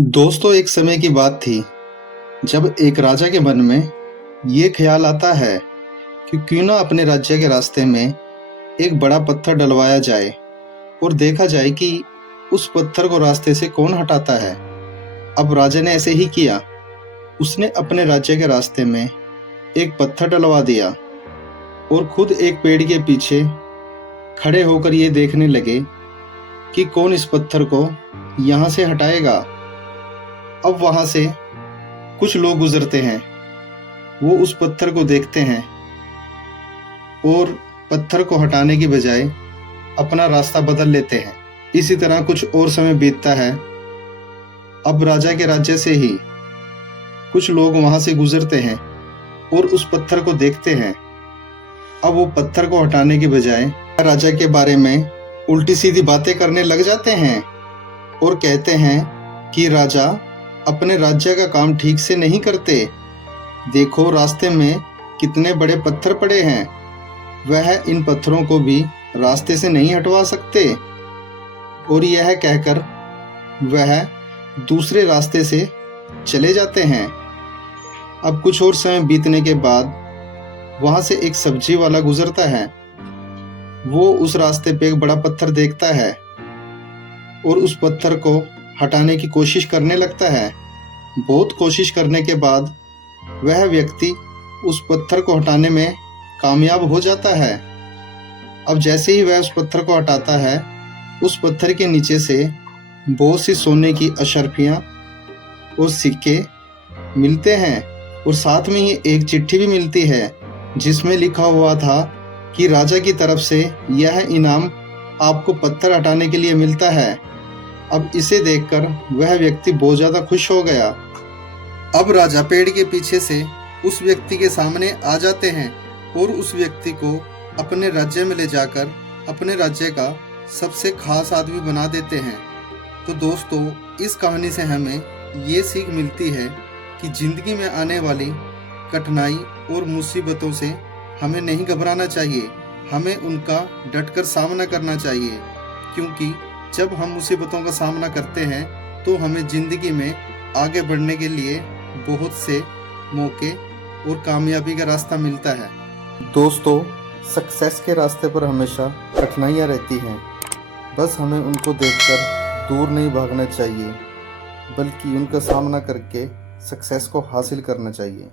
दोस्तों, एक समय की बात थी जब एक राजा के मन में ये ख्याल आता है कि क्यों ना अपने राज्य के रास्ते में एक बड़ा पत्थर डलवाया जाए और देखा जाए कि उस पत्थर को रास्ते से कौन हटाता है। अब राजा ने ऐसे ही किया। उसने अपने राज्य के रास्ते में एक पत्थर डलवा दिया और खुद एक पेड़ के पीछे खड़े होकर ये देखने लगे कि कौन इस पत्थर को यहाँ से हटाएगा। अब वहाँ से कुछ लोग गुजरते हैं, वो उस पत्थर को देखते हैं और पत्थर को हटाने की बजाय अपना रास्ता बदल लेते हैं। इसी तरह कुछ और समय बीतता है। अब राजा के राज्य से ही कुछ लोग वहां से गुजरते हैं और उस पत्थर को देखते हैं। अब वो पत्थर को हटाने की बजाय राजा के बारे में उल्टी सीधी बातें करने लग जाते हैं और कहते हैं कि राजा अपने राज्य का काम ठीक से नहीं करते। देखो, रास्ते में कितने बड़े पत्थर पड़े हैं, वह इन पत्थरों को भी रास्ते से नहीं हटवा सकते। और यह कहकर वह दूसरे रास्ते से चले जाते हैं। अब कुछ और समय बीतने के बाद वहां से एक सब्जी वाला गुजरता है। वो उस रास्ते पे एक बड़ा पत्थर देखता है और उस पत्थर को हटाने की कोशिश करने लगता है। बहुत कोशिश करने के बाद वह व्यक्ति उस पत्थर को हटाने में कामयाब हो जाता है। अब जैसे ही वह उस पत्थर को हटाता है, उस पत्थर के नीचे से बहुत सी सोने की अशर्फियां और सिक्के मिलते हैं और साथ में ही एक चिट्ठी भी मिलती है जिसमें लिखा हुआ था कि राजा की तरफ से यह इनाम आपको पत्थर हटाने के लिए मिलता है। अब इसे देखकर वह व्यक्ति बहुत ज़्यादा खुश हो गया। अब राजा पेड़ के पीछे से उस व्यक्ति के सामने आ जाते हैं और उस व्यक्ति को अपने राज्य में ले जाकर अपने राज्य का सबसे खास आदमी बना देते हैं। तो दोस्तों, इस कहानी से हमें ये सीख मिलती है कि ज़िंदगी में आने वाली कठिनाई और मुसीबतों से हमें नहीं घबराना चाहिए, हमें उनका डटकर सामना करना चाहिए। क्योंकि जब हम मुसीबतों का सामना करते हैं तो हमें ज़िंदगी में आगे बढ़ने के लिए बहुत से मौके और कामयाबी का रास्ता मिलता है। दोस्तों, सक्सेस के रास्ते पर हमेशा कठिनाइयाँ रहती हैं, बस हमें उनको देखकर दूर नहीं भागना चाहिए, बल्कि उनका सामना करके सक्सेस को हासिल करना चाहिए।